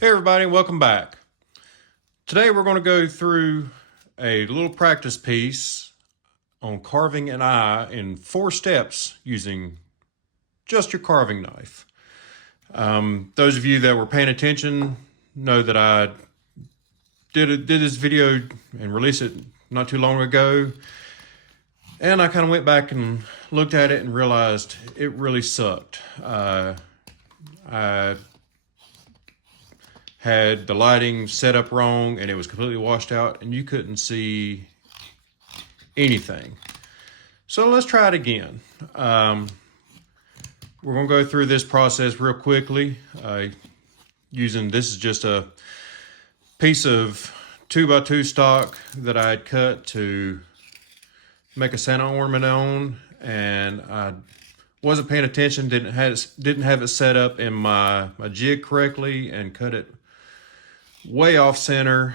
Hey everybody, welcome back. Today we're going to go through a little practice piece on carving an eye in 4 steps using just your carving knife. Those of you that were paying attention know that I did this video and released it not too long ago, and I kind of went back and looked at it and realized it really sucked. I had the lighting set up wrong and it was completely washed out and you couldn't see anything. So let's try it again. We're going to go through this process real quickly using, this is just a piece of 2x2 stock that I had cut to make a Santa ornament on, and I wasn't paying attention, didn't have it set up in my jig correctly and cut it way off center.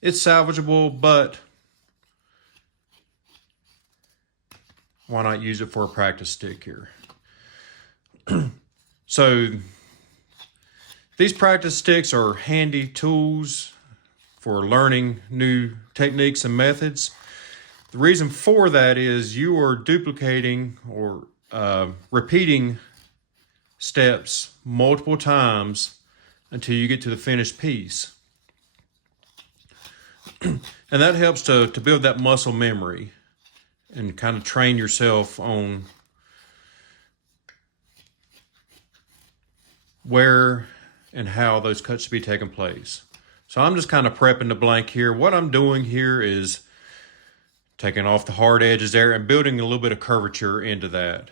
It's salvageable, but why not use it for a practice stick here? So these practice sticks are handy tools for learning new techniques and methods. The reason for that is you are duplicating or repeating steps multiple times until you get to the finished piece. And that helps to build that muscle memory and kind of train yourself on where and how those cuts should be taking place. So I'm just kind of prepping the blank here. What I'm doing here is taking off the hard edges there and building a little bit of curvature into that.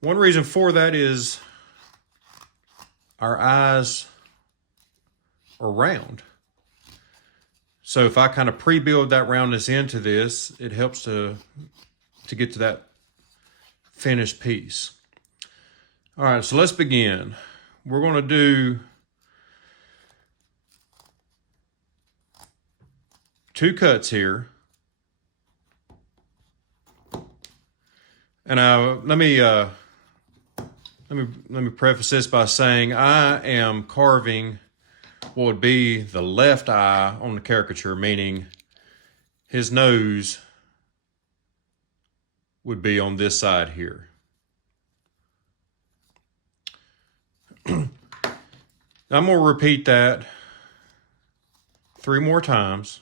One reason for that is our eyes are round. So if I kind of pre-build that roundness into this, it helps to get to that finished piece. All right, so let's begin. We're going to do 2 cuts here. And let me preface this by saying I am carving what would be the left eye on the caricature, meaning his nose would be on this side here. I'm going to repeat that 3 more times.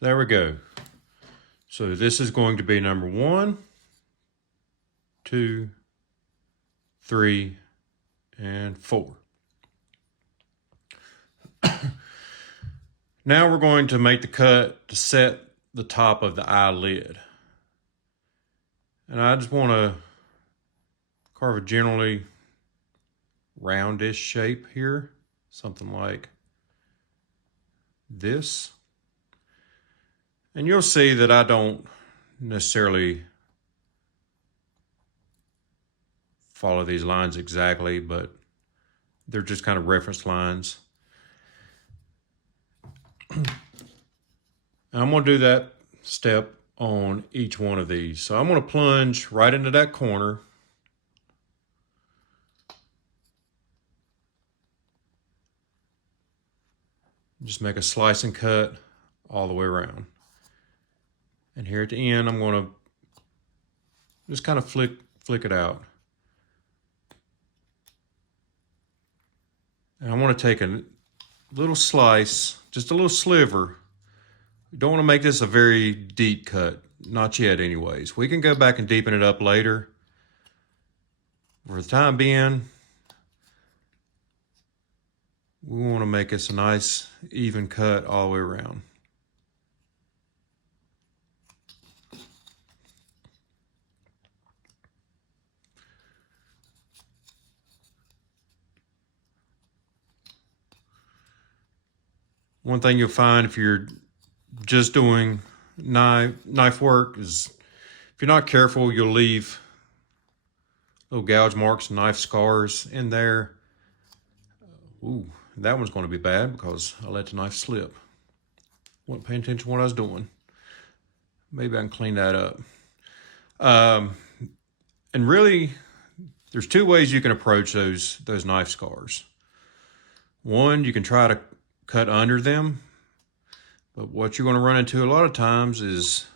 There we go. So this is going to be number 1, 2, 3, and 4. Now we're going to make the cut to set the top of the eyelid. And I just want to carve a generally roundish shape here, something like this. And you'll see that I don't necessarily follow these lines exactly, but they're just kind of reference lines. And I'm going to do that step on each one of these. So I'm going to plunge right into that corner. Just make a slice and cut all the way around. And here at the end, I'm going to just kind of flick it out. And I want to take a little slice, just a little sliver. You don't want to make this a very deep cut. Not yet anyways. We can go back and deepen it up later. For the time being, we want to make this a nice even cut all the way around. One thing you'll find if you're just doing knife work is if you're not careful, you'll leave little gouge marks, knife scars in there. Ooh, that one's going to be bad because I let the knife slip. Wasn't paying attention to what I was doing. Maybe I can clean that up. And really, there's two ways you can approach those knife scars. One, you can try to cut under them, but what you're going to run into a lot of times is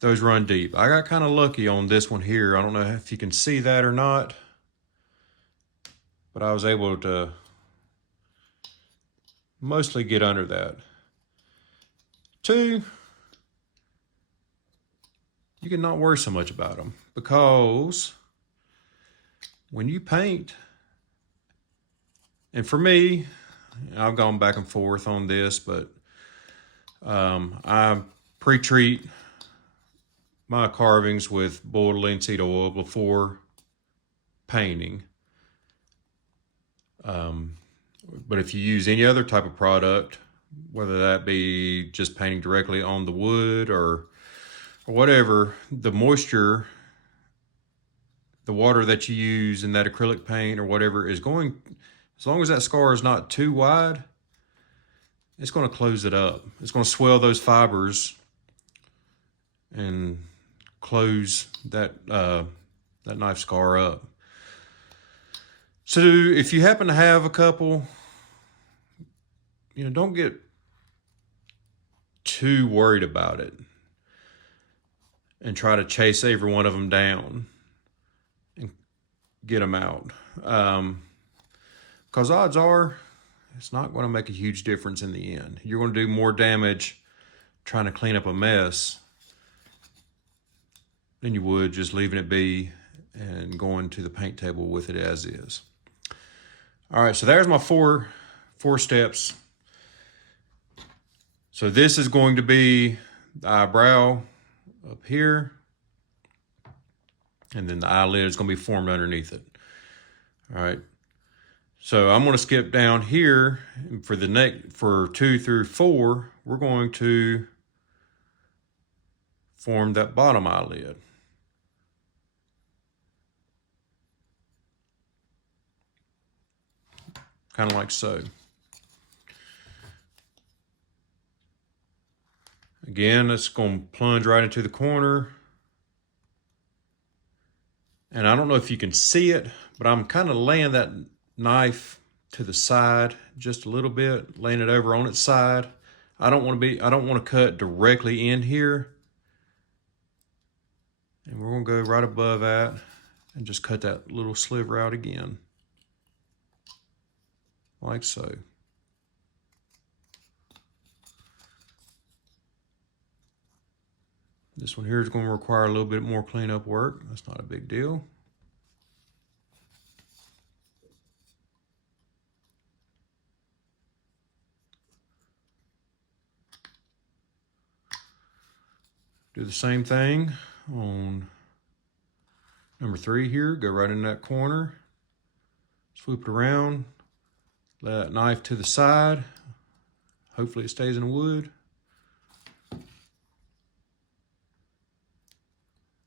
those run deep. I got kind of lucky on this one here. I don't know if you can see that or not, but I was able to mostly get under that. Two, you can not worry so much about them because when you paint, and for me, I've gone back and forth on this, but I pre-treat my carvings with boiled linseed oil before painting. But if you use any other type of product, whether that be just painting directly on the wood or whatever, the moisture, the water that you use in that acrylic paint or whatever is going, as long as that scar is not too wide, it's going to close it up. It's going to swell those fibers and close that that knife scar up. So if you happen to have a couple, don't get too worried about it and try to chase every one of them down and get them out. Because odds are it's not going to make a huge difference in the end. You're going to do more damage trying to clean up a mess than you would just leaving it be and going to the paint table with it as is. All right, so there's my four steps. So this is going to be the eyebrow up here, and then the eyelid is going to be formed underneath it. All right. So I'm going to skip down here for the neck for 2 through 4. We're going to form that bottom eyelid. Kind of like so. Again, it's going to plunge right into the corner. And I don't know if you can see it, but I'm kind of laying that knife to the side just a little bit, laying it over on its side. I don't want to cut directly in here. And we're going to go right above that and just cut that little sliver out again. Like so. This one here is going to require a little bit more cleanup work. That's not a big deal. Do the same thing on number 3 here. Go right in that corner. Swoop it around. Lay that knife to the side. Hopefully it stays in the wood.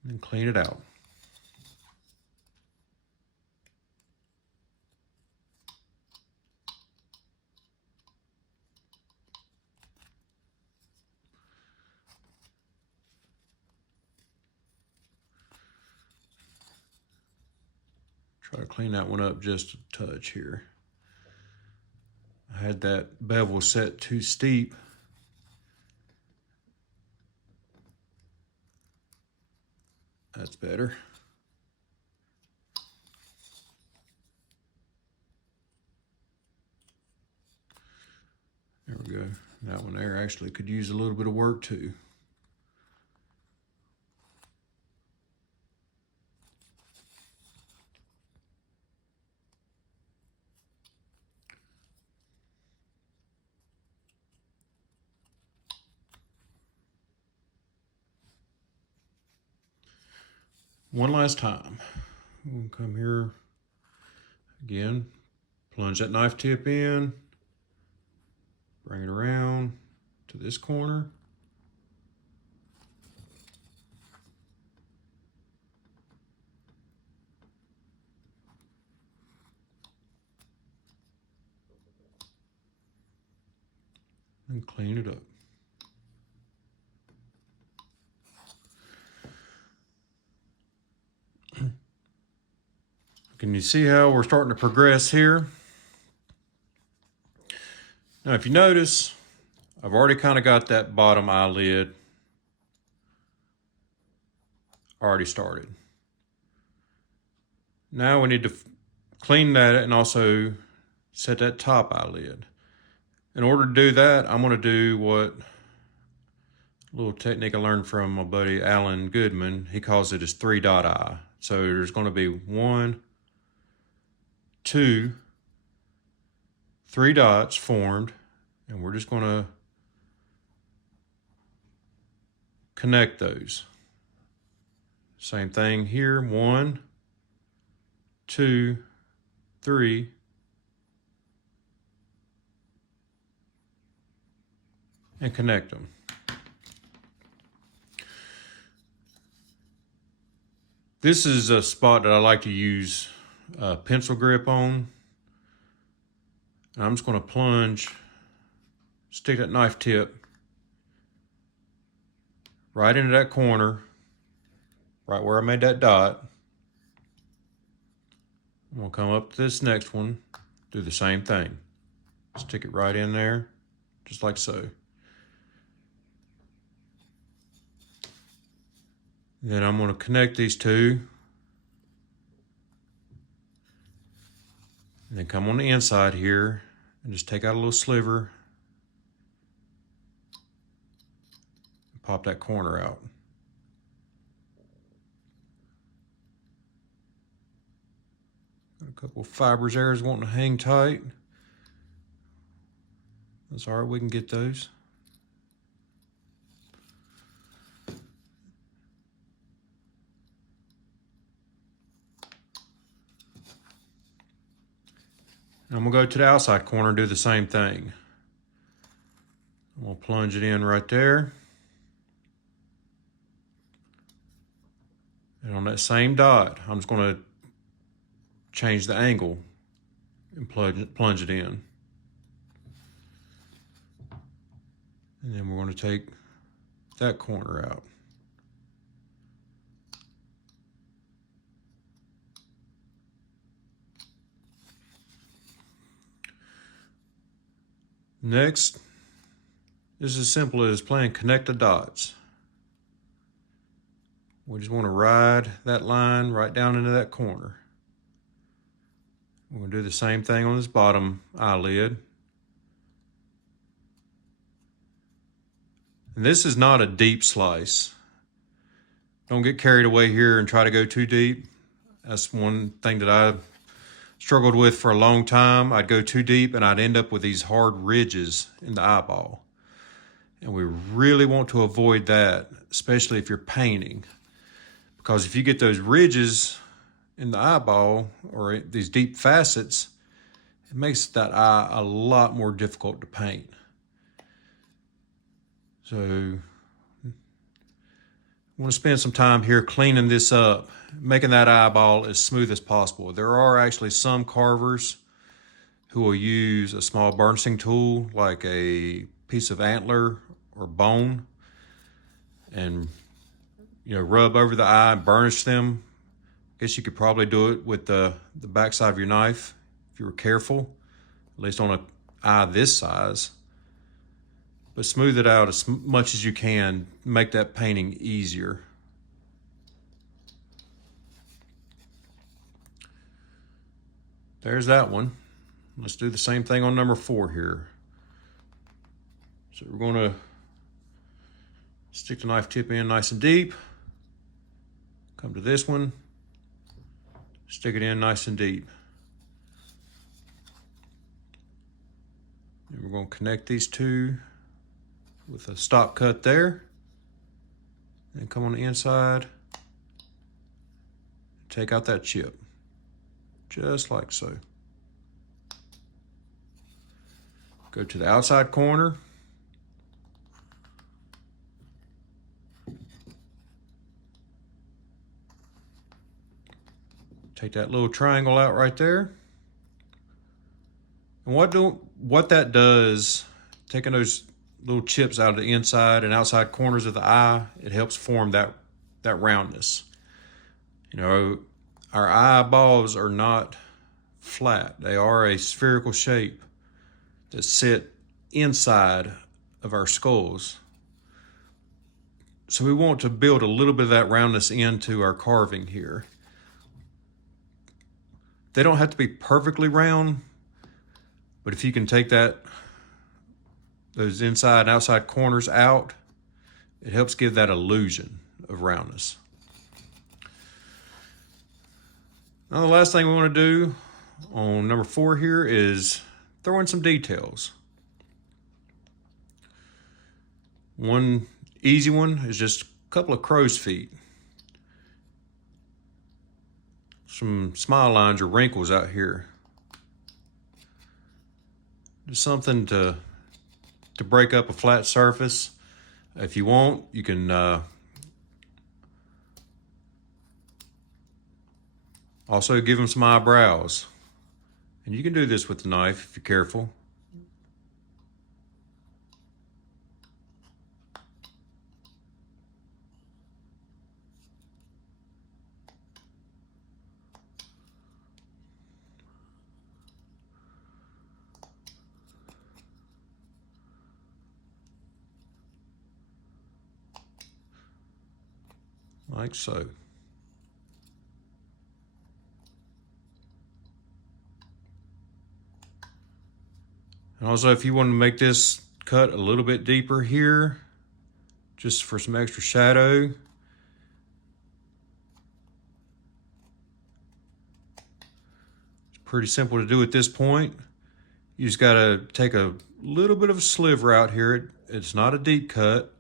And clean it out. Try to clean that one up just a touch here. I had that bevel set too steep. That's better. There we go. That one there actually could use a little bit of work too. One last time. We'll come here again, plunge that knife tip in, Bring it around to this corner. And clean it up. Can you see how we're starting to progress here? Now, if you notice, I've already kind of got that bottom eyelid already started. Now we need to clean that and also set that top eyelid. In order to do that, I'm going to do what a little technique I learned from my buddy Alan Goodman. He calls it his 3-dot eye. So there's going to be 1, 2, 3 dots formed, and we're just going to connect those. Same thing here, 1, 2, 3, and connect them. This is a spot that I like to use a pencil grip on. And I'm just going to plunge, stick that knife tip right into that corner, right where I made that dot. I'm going to come up to this next one, do the same thing. Stick it right in there, just like so. Then I'm going to connect these two. And then come on the inside here and just take out a little sliver. And pop that corner out. Got a couple of fibers there is wanting to hang tight. That's all right, we can get those. I'm going to go to the outside corner and do the same thing. I'm going to plunge it in right there. And on that same dot, I'm just going to change the angle and plunge it in. And then we're going to take that corner out. Next, this is as simple as playing connect the dots. We just want to ride that line right down into that corner. We're going to do the same thing on this bottom eyelid. And this is not a deep slice. Don't get carried away here and try to go too deep. That's one thing that I struggled with for a long time. I'd go too deep and I'd end up with these hard ridges in the eyeball. And we really want to avoid that, especially if you're painting. Because if you get those ridges in the eyeball or these deep facets, it makes that eye a lot more difficult to paint. So I want to spend some time here cleaning this up, making that eyeball as smooth as possible. There are actually some carvers who will use a small burnishing tool, like a piece of antler or bone, and rub over the eye and burnish them. I guess you could probably do it with the backside of your knife if you were careful, at least on an eye this size. But smooth it out as much as you can, make that painting easier. There's that one. Let's do the same thing on number 4 here. So we're going to stick the knife tip in nice and deep. Come to this one. Stick it in nice and deep. And we're going to connect these two with a stop cut there. And come on the inside. Take out that chip. Just like so. Go to the outside corner. Take that little triangle out right there. And what that does, taking those little chips out of the inside and outside corners of the eye, it helps form that roundness. You know, our eyeballs are not flat. They are a spherical shape that sit inside of our skulls. So we want to build a little bit of that roundness into our carving here. They don't have to be perfectly round, but if you can take those inside and outside corners out, it helps give that illusion of roundness. Now the last thing we want to do on number 4 here is throw in some details. One easy one is just a couple of crow's feet. Some smile lines or wrinkles out here. Just something to break up a flat surface. If you want, you can also give them some eyebrows. And you can do this with the knife if you're careful. Like so. And also, if you want to make this cut a little bit deeper here, just for some extra shadow, it's pretty simple to do at this point. You just got to take a little bit of a sliver out here. It's not a deep cut.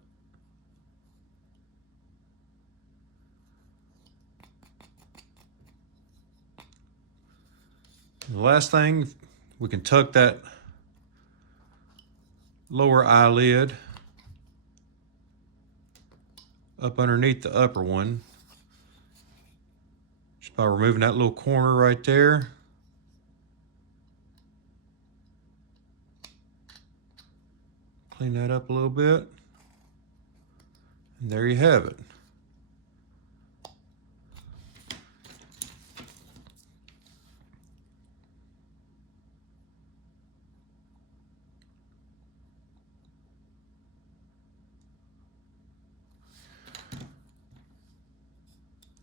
The last thing, we can tuck that lower eyelid up underneath the upper one, just by removing that little corner right there. Clean that up a little bit, and there you have it.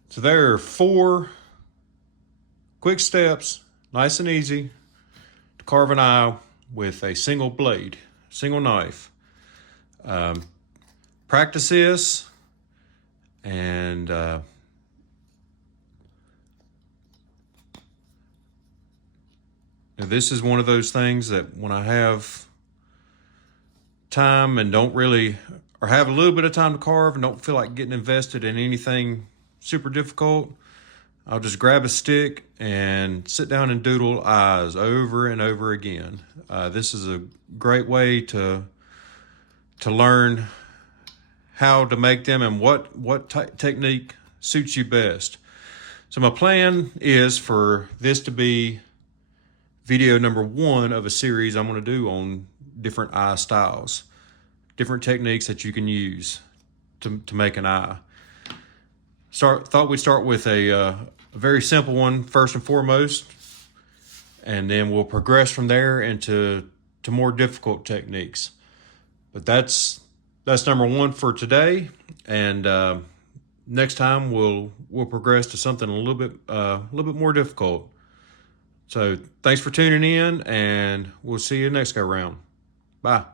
So there are 4 quick steps, nice and easy, to carve an eye with a single blade, single knife. Practice this, and this is one of those things that when I have time and don't really, or have a little bit of time to carve and don't feel like getting invested in anything super difficult, I'll just grab a stick and sit down and doodle eyes over and over again. This is a great way to learn how to make them and what technique suits you best. So my plan is for this to be video number 1 of a series I'm going to do on different eye styles, different techniques that you can use to make an eye. Thought we'd start with a very simple one first and foremost, and then we'll progress from there into more difficult techniques. But that's number 1 for today, and next time we'll progress to something a little bit more difficult. So thanks for tuning in, and we'll see you next go round. Bye.